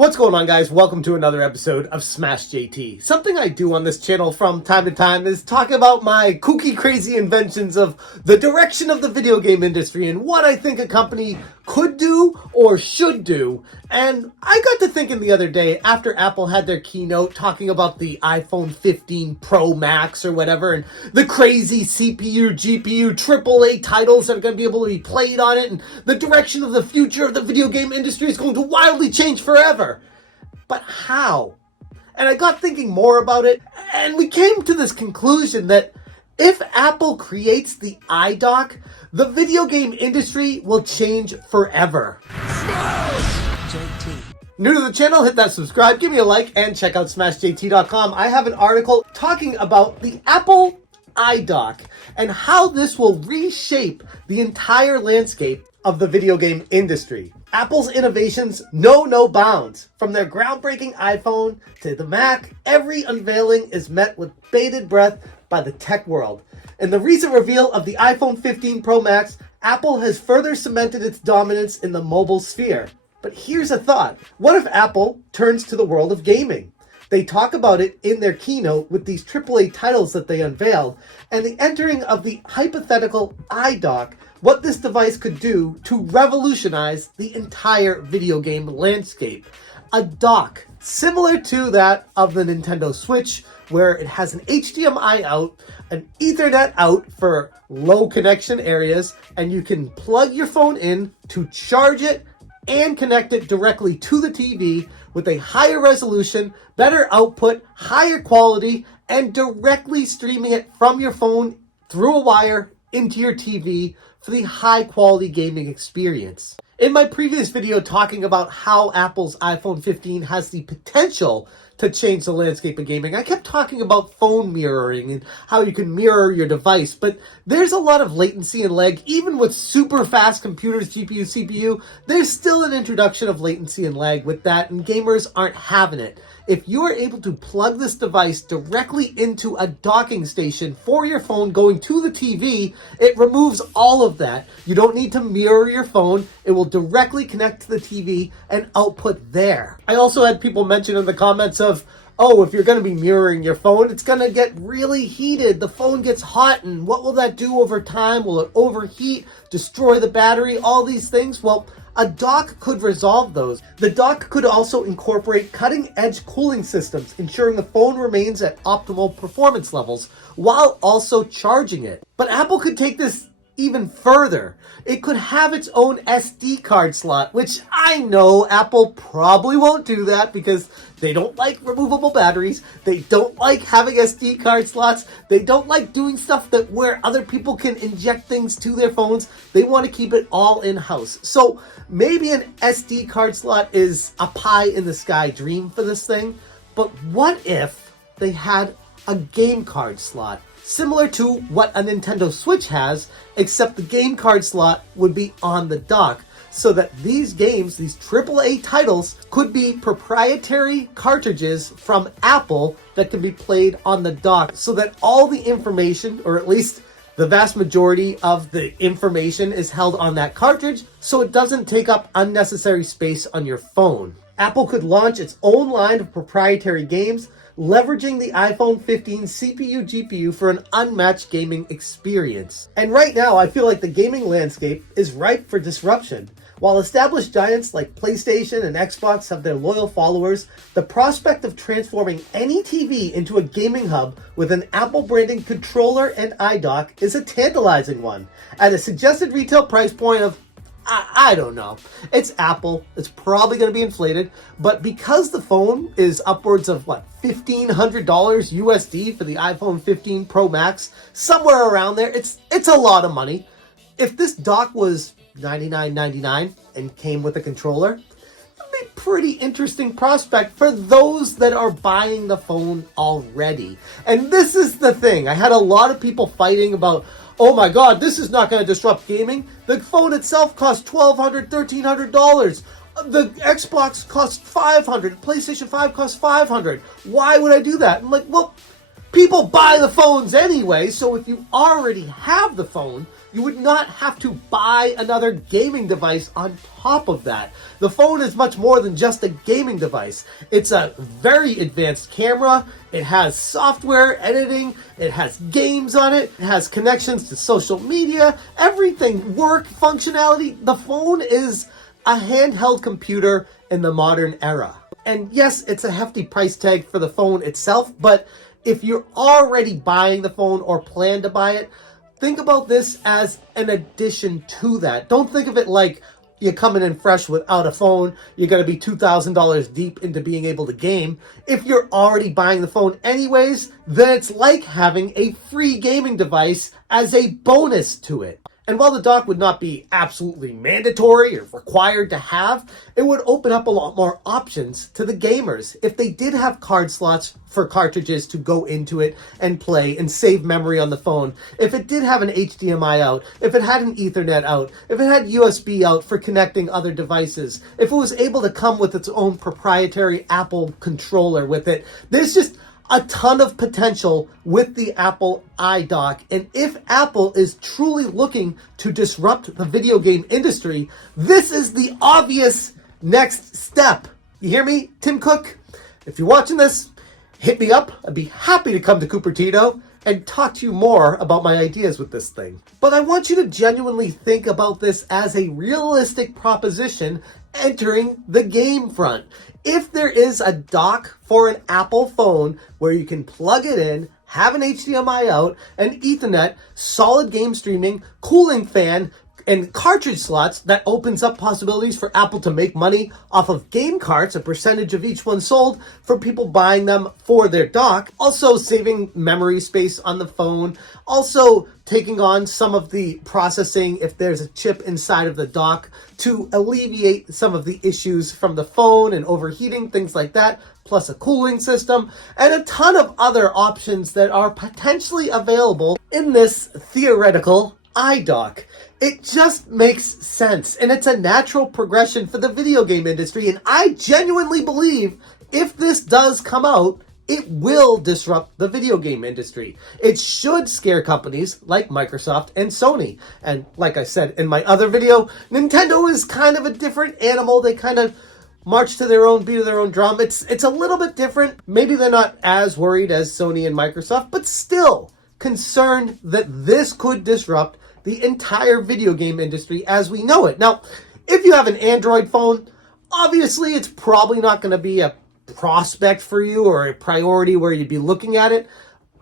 What's going on, guys? Welcome to another episode of Smash JT. Something I do on this channel from time to time is talk about my kooky, crazy inventions of the direction of the video game industry and what I think a company could do or should do. And I got to thinking the other day after Apple had their keynote talking about the iPhone 15 Pro Max or whatever and the crazy CPU, GPU, AAA titles that are going to be able to be played on it, and the direction of the future of the video game industry is going to wildly change forever. But how? And I got thinking more about it, and we came to this conclusion that if Apple creates the iDock, the video game industry will change forever. New to the channel, hit that subscribe, give me a like, and check out smashjt.com. I have an article talking about the Apple iDock and how this will reshape the entire landscape of the video game industry. Apple's innovations know no bounds. From their groundbreaking iPhone to the Mac, every unveiling is met with bated breath by the tech world. In the recent reveal of the iPhone 15 Pro Max, Apple has further cemented its dominance in the mobile sphere. But here's a thought. What if Apple turns to the world of gaming? They talk about it in their keynote with these AAA titles that they unveiled, and the entering of the hypothetical iDock, what this device could do to revolutionize the entire video game landscape. A dock similar to that of the Nintendo Switch, where it has an HDMI out, an Ethernet out for low connection areas, and you can plug your phone in to charge it and connect it directly to the TV with a higher resolution, better output, higher quality, and directly streaming it from your phone through a wire into your TV for the high quality gaming experience. In my previous video talking about how Apple's iPhone 15 has the potential to change the landscape of gaming, I kept talking about phone mirroring and how you can mirror your device, but there's a lot of latency and lag. Even with super fast computers, GPU, CPU, there's still an introduction of latency and lag with that, and gamers aren't having it. If you are able to plug this device directly into a docking station for your phone going to the TV, it removes all of that. You don't need to mirror your phone. It will directly connect to the TV and output there. I also had people mention in the comments of, oh, if you're going to be mirroring your phone, it's going to get really heated. The phone gets hot, and what will that do over time? Will it overheat, destroy the battery, all these things? Well, a dock could resolve those. The dock could also incorporate cutting-edge cooling systems, ensuring the phone remains at optimal performance levels while also charging it. But Apple could take this even further. It could have its own SD card slot, which I know Apple probably won't do that because they don't like removable batteries. They don't like having SD card slots. They don't like doing stuff that where other people can inject things to their phones. They want to keep it all in-house. So maybe an SD card slot is a pie in the sky dream for this thing. But what if they had a game card slot? Similar to what a Nintendo Switch has, except the game card slot would be on the dock, so that these games, these AAA titles, could be proprietary cartridges from Apple that can be played on the dock, so that all the information, or at least the vast majority of the information, is held on that cartridge, so it doesn't take up unnecessary space on your phone. Apple could launch its own line of proprietary games, leveraging the iPhone 15 CPU GPU for an unmatched gaming experience. And right now, I feel like the gaming landscape is ripe for disruption. While established giants like PlayStation and Xbox have their loyal followers, the prospect of transforming any TV into a gaming hub with an Apple branding controller and iDock is a tantalizing one. At a suggested retail price point of I don't know. It's Apple. It's probably going to be inflated. But because the phone is upwards of, $1,500 USD for the iPhone 15 Pro Max, somewhere around there, it's a lot of money. If this dock was $99.99 and came with a controller, that'd be a pretty interesting prospect for those that are buying the phone already. And this is the thing. I had a lot of people fighting about, oh my God, this is not going to disrupt gaming. The phone itself costs $1,200, $1,300. The Xbox costs $500. PlayStation 5 costs $500. Why would I do that? I'm like, well, people buy the phones anyway, so if you already have the phone, You would not have to buy another gaming device on top of that. The phone is much more than just a gaming device. It's a very advanced camera. It has software editing. It has games on it. It has connections to social media, everything, work functionality. The phone is a handheld computer in the modern era. And yes, it's a hefty price tag for the phone itself, but if you're already buying the phone or plan to buy it, think about this as an addition to that. Don't think of it like you're coming in fresh without a phone. You're going to be $2,000 deep into being able to game. If you're already buying the phone anyways, then it's like having a free gaming device as a bonus to it. And while the dock would not be absolutely mandatory or required to have, it would open up a lot more options to the gamers. If they did have card slots for cartridges to go into it and play and save memory on the phone, if it did have an HDMI out, if it had an Ethernet out, if it had USB out for connecting other devices, if it was able to come with its own proprietary Apple controller with it, there's just a ton of potential with the Apple iDock. And if Apple is truly looking to disrupt the video game industry, this is the obvious next step. You hear me, Tim Cook? If you're watching this, hit me up. I'd be happy to come to Cupertino and talk to you more about my ideas with this thing. But I want you to genuinely think about this as a realistic proposition entering the game front. If there is a dock for an Apple phone where you can plug it in, have an HDMI out, and Ethernet, solid game streaming, cooling fan, and cartridge slots, that opens up possibilities for Apple to make money off of game carts, a percentage of each one sold, for people buying them for their dock. Also saving memory space on the phone. Also taking on some of the processing if there's a chip inside of the dock to alleviate some of the issues from the phone and overheating, things like that, plus a cooling system, and a ton of other options that are potentially available in this theoretical iDock. It just makes sense, and it's a natural progression for the video game industry, and I genuinely believe if this does come out, it will disrupt the video game industry. It should scare companies like Microsoft and Sony. And like I said in my other video, Nintendo is kind of a different animal. They kind of march to their own beat of their own drum. It's a little bit different. Maybe they're not as worried as Sony and Microsoft, but still concerned that this could disrupt the entire video game industry as we know it. Now, if you have an Android phone, obviously it's probably not going to be a prospect for you or a priority where you'd be looking at it.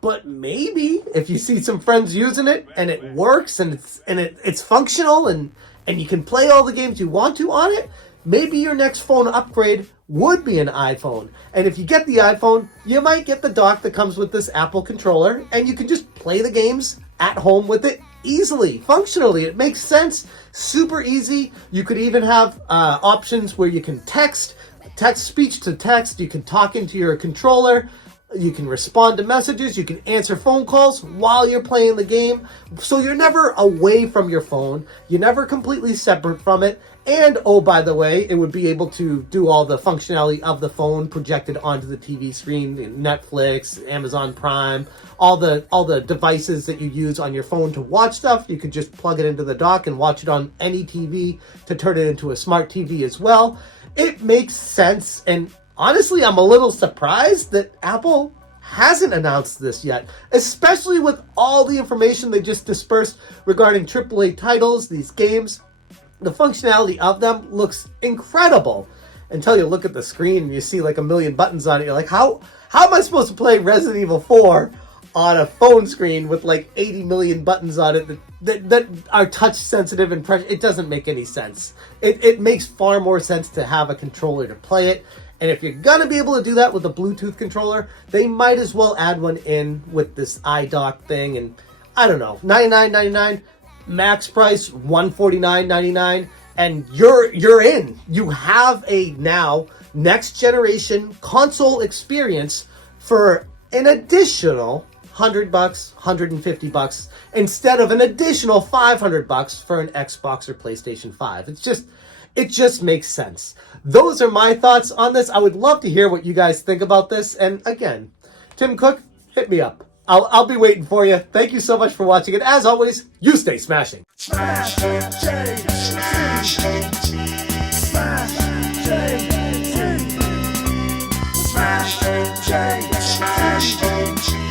But maybe if you see some friends using it and it works and it's functional and you can play all the games you want to on it, maybe your next phone upgrade would be an iPhone. And if you get the iPhone, you might get the dock that comes with this Apple controller, and you can just play the games at home with it easily, functionally. It makes sense, super easy. You could even have options where you can text speech to text, you can talk into your controller, you can respond to messages, you can answer phone calls while you're playing the game. So you're never away from your phone, you're never completely separate from it. And oh, by the way, it would be able to do all the functionality of the phone projected onto the TV screen, Netflix, Amazon Prime, all the devices that you use on your phone to watch stuff. You could just plug it into the dock and watch it on any TV to turn it into a smart TV as well. It makes sense, and honestly, I'm a little surprised that Apple hasn't announced this yet, especially with all the information they just dispersed regarding AAA titles, these games. The functionality of them looks incredible until you look at the screen and you see like a million buttons on it. You're like, how am I supposed to play Resident Evil 4 on a phone screen with like 80 million buttons on it that are touch sensitive and pressure? It doesn't make any sense. It makes far more sense to have a controller to play it. And if you're gonna be able to do that with a Bluetooth controller, they might as well add one in with this iDock thing. And I don't know, $99.99, max price $149.99, and you're in. You have a now next generation console experience for an additional $100, $150 instead of an additional $500 for an Xbox or PlayStation 5. It just makes sense. Those are my thoughts on this. I would love to hear what you guys think about this. And again, Tim Cook, hit me up. I'll be waiting for you. Thank you so much for watching, and as always, you stay smashing. Smash JT. Smash JT. Smash JT.